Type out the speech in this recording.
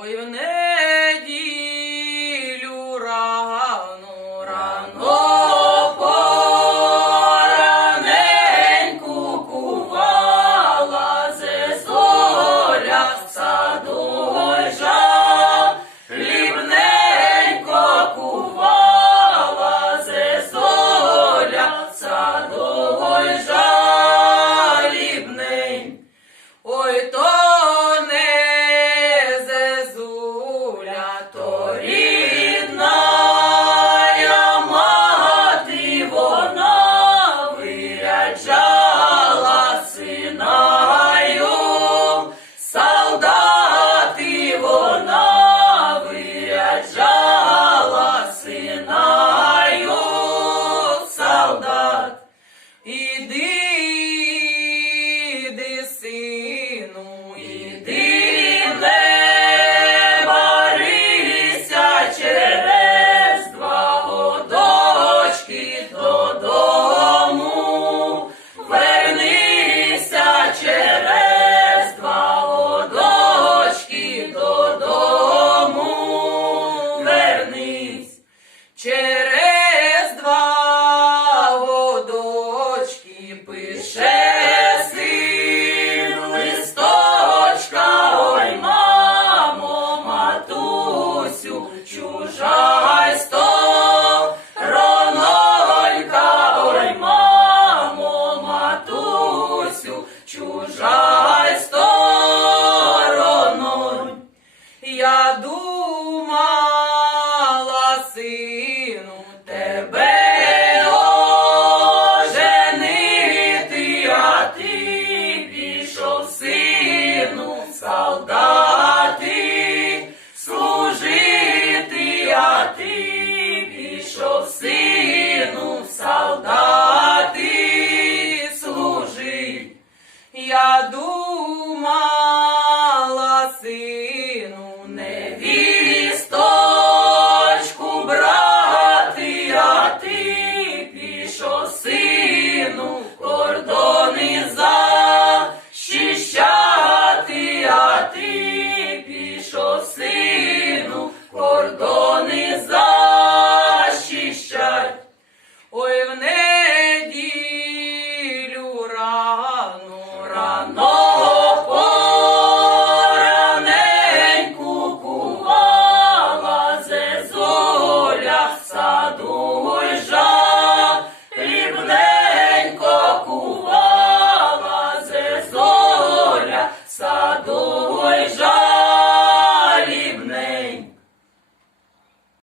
Ой, в no Бабусю чужа сторононька, ой, мамо, матусю, чужа сторононь. Я думала си. Радуй, жаль.